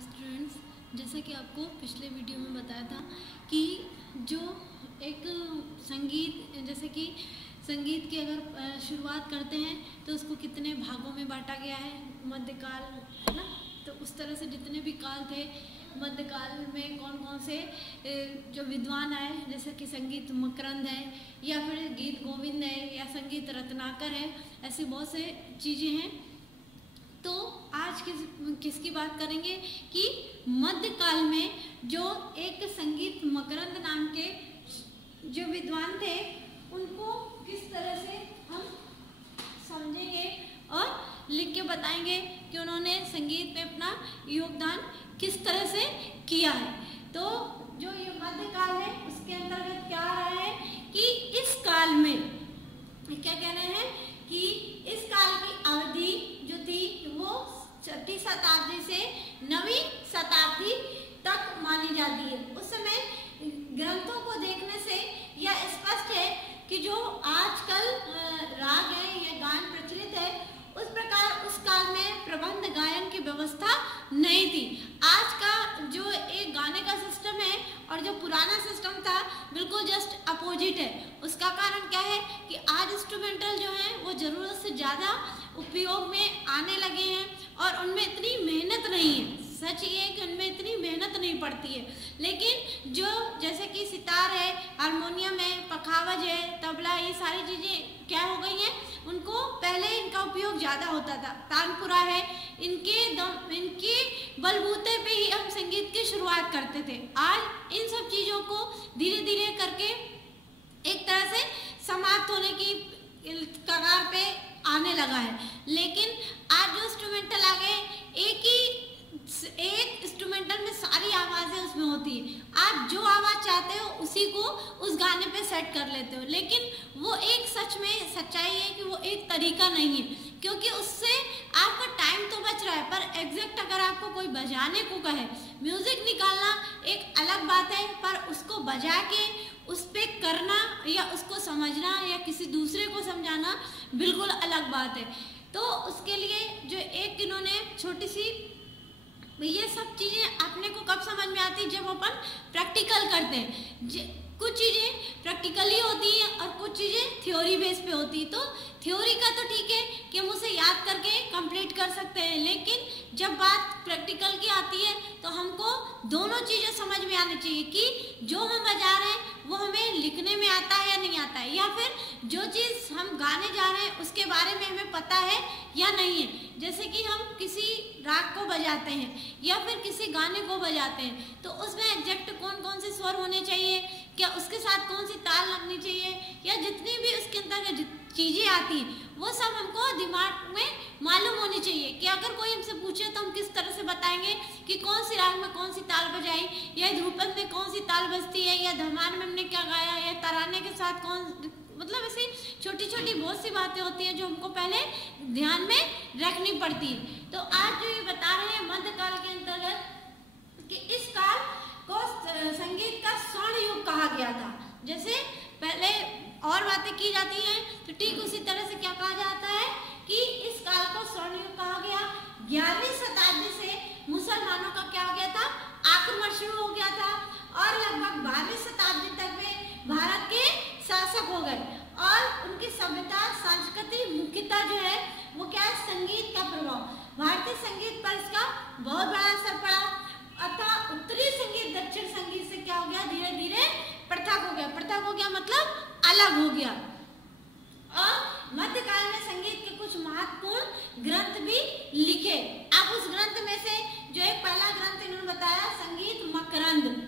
Students, जैसा कि आपको पिछले वीडियो में बताया था कि जो एक संगीत, जैसे कि संगीत की अगर शुरुआत करते हैं तो उसको कितने भागों में बांटा गया है, मध्यकाल है ना। तो उस तरह से जितने भी काल थे, मध्यकाल में कौन कौन से जो विद्वान आए, जैसे कि संगीत मकरंद है या फिर गीत गोविंद है या संगीत रत्नाकर है, ऐसी बहुत से चीज़ें हैं। तो आज किसकी बात करेंगे कि मध्यकाल में जो एक संगीत मकरंद नाम के जो विद्वान थे, उनको किस तरह से हम समझेंगे और लिख के बताएंगे कि उन्होंने संगीत में अपना योगदान किस तरह से किया है। तो जो ये मध्यकाल है उसके अंतर्गत क्या आ रहा है कि इस काल में क्या कह रहे हैं कि इस काल की अवधि जो थी वो 6वीं शताब्दी से 9वीं शताब्दी तक मानी जाती है। उस समय ग्रंथों को देखने से यह स्पष्ट है कि जो आजकल राग है या गान प्रचलित है, उस प्रकार उस काल में प्रबंध गायन की व्यवस्था नहीं थी। आज का जो एक गाने का सिस्टम है और जो पुराना सिस्टम था, बिल्कुल जस्ट अपोजिट है। उसका कारण क्या है कि आज इंस्ट्रूमेंटल जो है वो ज़रूरत से ज़्यादा उपयोग में आने लगे हैं और उनमें इतनी मेहनत नहीं है। सच ये है कि उनमें इतनी मेहनत नहीं पड़ती है, लेकिन जो जैसे कि सितार है, हारमोनियम है, पखावज है, तबला, ये सारी चीज़ें क्या हो गई हैं, उनको पहले इनका उपयोग ज़्यादा होता था। तानपुरा है, इनके बलबूते पे ही हम संगीत की शुरुआत करते थे। आज इन सब चीज़ों को धीरे धीरे करके एक तरह से समाप्त होने की कगार पे आने लगा है। लेकिन आज जो इंस्ट्रूमेंटल आ गए, एक इंस्ट्रूमेंटल में सारी आवाज़ें उसमें होती है। आप जो आवाज़ चाहते हो उसी को उस गाने पे सेट कर लेते हो, लेकिन वो एक सच में सच्चाई है कि वो एक तरीका नहीं है, क्योंकि उससे आपका टाइम तो बच रहा है, पर एग्जैक्ट अगर आपको कोई बजाने को कहे, म्यूजिक निकालना एक अलग बात है, पर उसको बजा के उस पर करना या उसको समझना या किसी दूसरे को समझाना बिल्कुल अलग बात है। तो उसके लिए जो एक इन्होंने छोटी सी, ये सब चीज़ें अपने को कब समझ में आती है, जब अपन प्रैक्टिकल करते हैं। कुछ चीज़ें प्रैक्टिकली होती हैं और कुछ चीज़ें थ्योरी बेस पे होती है। तो थ्योरी का तो ठीक है कि हम उसे याद करके कंप्लीट कर सकते हैं, लेकिन जब बात प्रैक्टिकल की आती है तो हमको दोनों चीज़ें समझ में आनी चाहिए कि जो हम बजा रहे हैं वो हमें लिखने में आता है या नहीं आता है, या फिर जो चीज़ हम गाने जा रहे हैं उसके बारे में हमें पता है या नहीं है। जैसे कि हम किसी राग को बजाते हैं या फिर किसी गाने को बजाते हैं, तो उसमें एग्जैक्ट कौन कौन से स्वर होने चाहिए, क्या उसके साथ कौन सी ताल लगनी चाहिए, या जितनी भी उसके अंदर चीज़ें आती हैं वो सब हमको दिमाग में मालूम होनी चाहिए। कि अगर कोई हमसे पूछे तो हम किस तरह से बताएंगे कि कौन सी राग में कौन सी ताल बजाई, या ध्रुपद में कौन सी ताल बजती है, या धमान में हमने क्या गाया, या तराने के साथ कौन, मतलब ऐसी छोटी छोटी बहुत सी बातें होती हैं जो हमको पहले ध्यान में रखनी पड़ती है। तो आज जो ये बता रहे हैं मध्यकाल के अंतर्गत कि इस काल को संगीत का स्वर्ण युग कहा गया था। जैसे पहले और बातें की जाती हैं, तो ठीक उसी तरह से क्या कहा जाता है कि इस काल को स्वर्ण युग कहा गया। 11वीं शताब्दी से मुसलमानों का क्या हो गया था, आक्रमण शुरू हो गया था, और लगभग 12वीं शताब्दी तक में भारत के शासक हो गए और उनकी सभ्यता, संस्कृति, मुख्यता जो है वो क्या है, संगीत का प्रभाव। भारतीय संगीत पर इसका बहुत बड़ा असर पड़ा, अतः उत्तरी संगीत दक्षिण संगीत से क्या हो गया, धीरे धीरे पृथक हो गया। पृथक हो गया मतलब अलग हो गया। और मध्यकाल में संगीत के कुछ महत्वपूर्ण ग्रंथ भी लिखे। अब उस ग्रंथ में से जो एक पहला ग्रंथ इन्होंने बताया, संगीत मकरंद।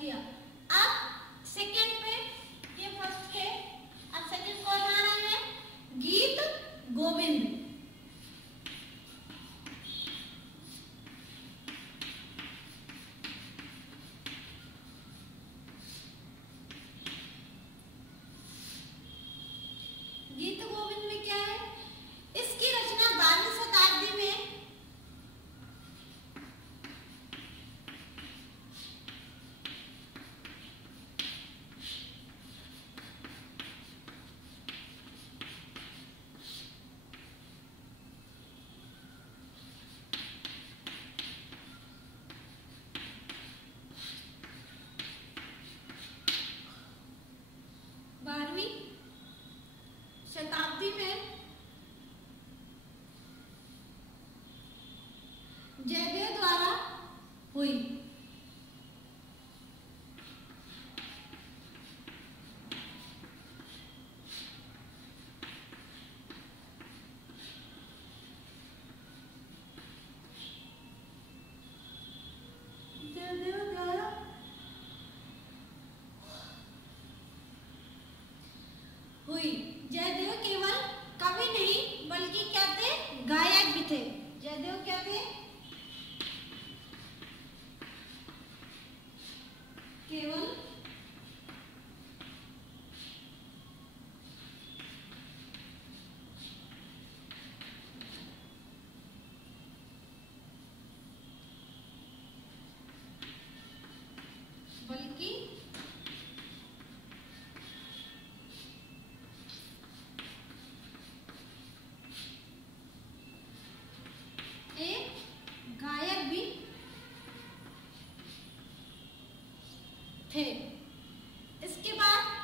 दिया। अब सेकंड पे, ये फर्स्ट है, अब सेकंड कौन आ रहा है? गीत गोविंद। गीत गोविंद में क्या है? इसकी रचना 12वीं शताब्दी में शताब्दी में जयदेव द्वारा हुई। जयदेव द्वारा हुई। जयदेव केवल कवि नहीं बल्कि क्या थे? गायक भी थे। जयदेव क्या थे? केवल बल्कि एक गायक भी थे। इसके बाद